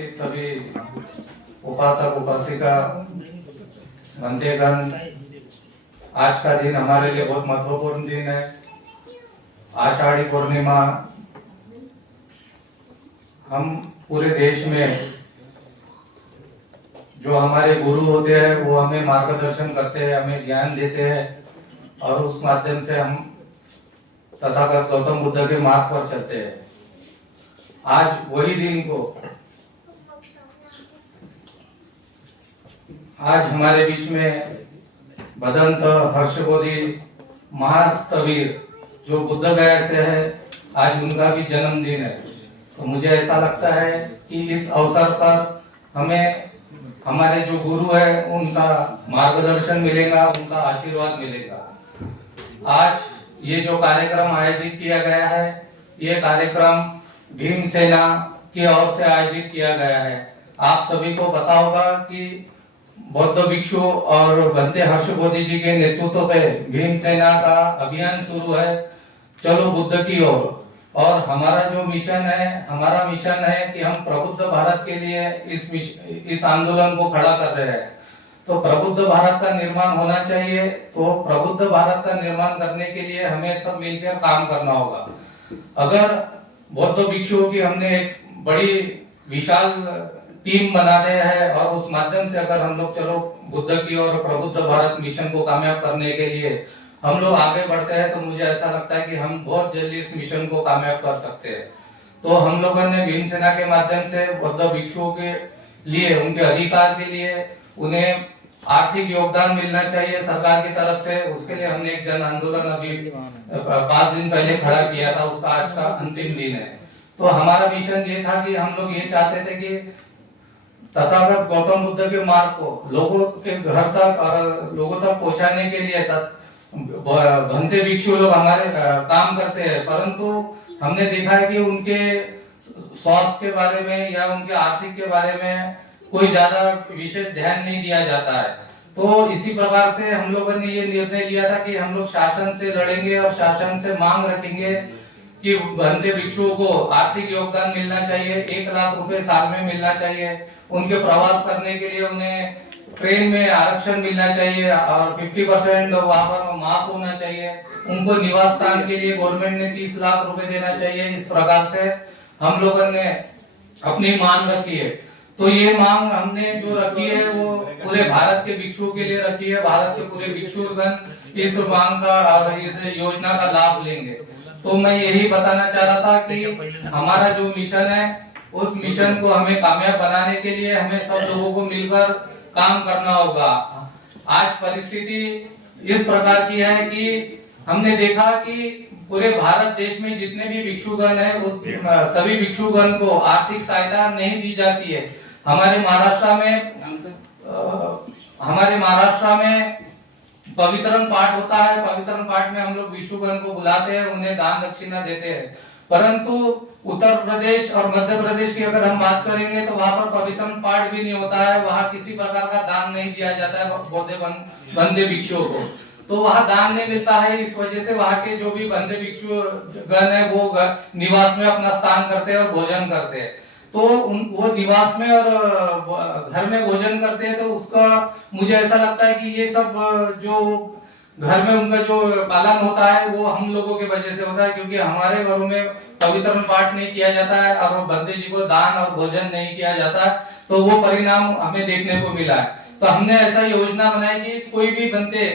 उपस्थित सभी उपासक उपासिका बंदेगण, आज का दिन हमारे लिए बहुत महत्वपूर्ण दिन है। आषाढ़ी पूर्णिमा हम पूरे देश में जो हमारे गुरु होते हैं वो हमें मार्गदर्शन करते हैं, हमें ज्ञान देते हैं और उस माध्यम से हम तथागत गौतम बुद्ध के मार्ग पर चलते हैं। आज वही दिन को आज हमारे बीच में भदंत हर्षबोधि महास्तवीर जो बुद्ध गया से है, आज उनका भी जन्मदिन है। तो मुझे ऐसा लगता है कि इस अवसर पर हमें हमारे जो गुरु है उनका मार्गदर्शन मिलेगा, उनका आशीर्वाद मिलेगा। आज ये जो कार्यक्रम आयोजित किया गया है, ये कार्यक्रम भीम सेना की ओर से आयोजित किया गया है। आप सभी को पता होगा कि बौद्ध भिक्षु और बंते हर्षबोधि जी के नेतृत्व पे भीम सेना का अभियान शुरू है, चलो बुद्ध की ओर। और हमारा जो मिशन है, हमारा मिशन है कि हम प्रबुद्ध भारत के लिए इस आंदोलन को खड़ा कर रहे हैं। तो प्रबुद्ध भारत का निर्माण होना चाहिए। तो प्रबुद्ध भारत का निर्माण करने के लिए हमें सब मिलकर काम करना होगा। अगर बौद्ध भिक्षुओं की हमने एक बड़ी विशाल टीम बना दे है और उस माध्यम से अगर हम लोग चलो बुद्ध की और प्रबुद्ध भारत मिशन को कामयाब करने के लिए हम लोग आगे बढ़ते हैं, तो मुझे ऐसा लगता है कि हम बहुत जल्दी इस मिशन को कामयाब कर सकते हैं। तो हम लोगों ने भीम सेना के माध्यम से बौद्ध भिक्षुओं के लिए, उनके अधिकार के लिए उन्हें आर्थिक योगदान मिलना चाहिए सरकार की तरफ से। उसके लिए हमने एक जन आंदोलन अभी 5 दिन पहले खड़ा किया था, उसका आज का अंतिम दिन है। तो हमारा मिशन ये था कि हम लोग ये चाहते थे कि तथागत गौतम बुद्ध के मार्ग को लोगों के घर तक और लोगों तक पहुंचाने के लिए भंते भिक्षु लोग हमारे काम करते हैं, परंतु हमने देखा है कि उनके स्वास्थ्य के बारे में या उनके आर्थिक के बारे में कोई ज्यादा विशेष ध्यान नहीं दिया जाता है। तो इसी प्रकार से हम लोगों ने ये निर्णय लिया था कि हम लोग शासन से लड़ेंगे और शासन से मांग रखेंगे कि बंते भिक्षुओं को आर्थिक योगदान मिलना चाहिए, 1 लाख रुपए साल में मिलना चाहिए। उनके प्रवास करने के लिए उन्हें ट्रेन में आरक्षण मिलना चाहिए और 50% वहां पर माफ होना चाहिए। उनको निवास स्थान के लिए गवर्नमेंट ने 30 लाख रुपए देना चाहिए। इस प्रकार से हम लोगों ने अपनी मांग रखी है। तो ये मांग हमने जो रखी है वो पूरे भारत के भिक्षुओं के लिए रखी है। भारत के पूरे भिक्षुगण इस मांग का और इस योजना का लाभ लेंगे। तो मैं यही बताना चाह रहा था कि हमारा जो मिशन है, उस मिशन को हमें कामयाब बनाने के लिए हमें सब लोगों को मिलकर काम करना होगा। आज परिस्थिति इस प्रकार की है कि हमने देखा कि पूरे भारत देश में जितने भी भिक्षुगण हैं, उस सभी भिक्षुगण को आर्थिक सहायता नहीं दी जाती है। हमारे महाराष्ट्र में पवित्रन पाठ होता है। पवित्रन पाठ में हम लोग भिक्षुगण को बुलाते हैं, उन्हें दान दक्षिणा देते हैं। परंतु उत्तर प्रदेश और मध्य प्रदेश की अगर हम बात करेंगे तो वहां पर पवित्रन पाठ भी नहीं होता है। वहां किसी प्रकार का दान नहीं दिया जाता है बंदे भिक्षुओं को। तो वहां दान नहीं मिलता है। इस वजह से वहां के जो भी बंदे भिक्षु गण है वो निवास में अपना स्थान करते हैं और भोजन करते हैं। तो वो निवास में और घर में भोजन करते हैं। तो उसका मुझे ऐसा लगता है कि ये सब जो घर में उनका जो पालन होता है वो हम लोगों की वजह से होता है, क्योंकि हमारे घरों में पवित्र पाठ नहीं किया जाता है और बंदे जी को दान और भोजन नहीं किया जाता है। तो वो परिणाम हमें देखने को मिला है। तो हमने ऐसा योजना बनाई कि कोई भी बंदे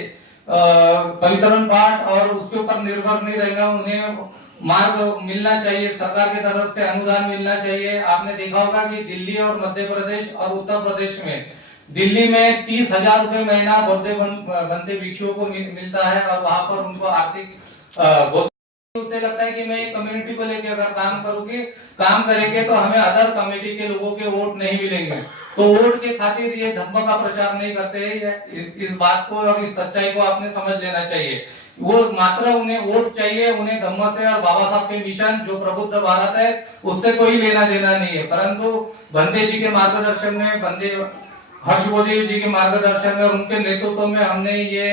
पवित्र पाठ और उसके ऊपर निर्भर नहीं रहेगा, उन्हें मार्ग मिलना चाहिए, सरकार की तरफ से अनुदान मिलना चाहिए। आपने देखा होगा कि दिल्ली और मध्य प्रदेश और उत्तर प्रदेश में, दिल्ली में 30,000 रुपए महीना बंदे भिक्षुओं को मिलता है और वहां पर उनको आर्थिक उसे लगता है कि मैं कम्युनिटी को लेकर अगर काम करेंगे तो हमें अदर कम्युनिटी के लोगों के वोट नहीं मिलेंगे। तो वोट के खातिर ये धम्म का प्रचार नहीं करते। इस बात को और इस सच्चाई को आपने समझ लेना चाहिए। वो मात्र उन्हें वोट चाहिए, उन्हें धम्म से और बाबा साहब के मिशन जो प्रबुद्ध भारत है उससे कोई लेना देना नहीं है। परंतु बंदे जी के मार्गदर्शन में, बंदे हर्षबोधि जी के मार्गदर्शन में और उनके नेतृत्व में हमने ये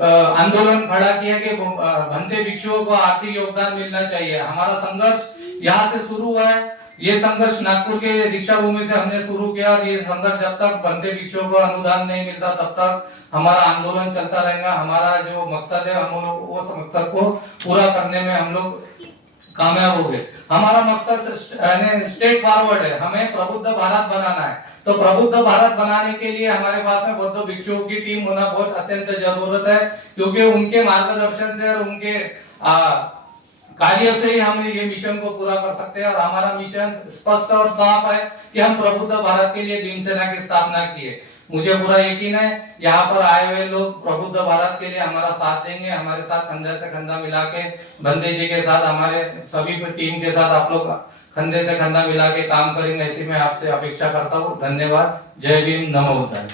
आंदोलन खड़ा किया कि बंदे भिक्षुओं को आर्थिक योगदान मिलना चाहिए। हमारा संघर्ष यहाँ से शुरू हुआ है। ये संघर्ष नागपुर के दीक्षा भूमि से हमने शुरू किया और ये संघर्ष जब तक बनते भिक्षुओं को अनुदान नहीं मिलता तब तक हमारा आंदोलन चलता रहेगा। हमारा जो मकसद है हम लोग वो मकसद को पूरा करने में हम लोग कामयाब हो गए। हमारा मकसद स्ट्रेट फॉरवर्ड है, हमें प्रबुद्ध भारत बनाना है। तो प्रबुद्ध भारत बनाने के लिए हमारे पास में बौद्ध भिक्षुओं की टीम होना बहुत अत्यंत जरूरत है, क्योंकि उनके मार्गदर्शन से और उनके कार्य से ही हम ये मिशन को पूरा कर सकते हैं। और हमारा मिशन स्पष्ट और साफ है कि हम प्रबुद्ध भारत के लिए भीम सेना की स्थापना किए। मुझे पूरा यकीन है यहाँ पर आए हुए लोग प्रबुद्ध भारत के लिए हमारा साथ देंगे। हमारे साथ कंधे से कंधा मिला के बंदे जी के साथ, हमारे सभी टीम के साथ आप लोग कंधे से कंधा मिला के काम करेंगे, ऐसी मैं आपसे अपेक्षा करता हूँ। धन्यवाद। जय भीम, नमो बुद्धाय।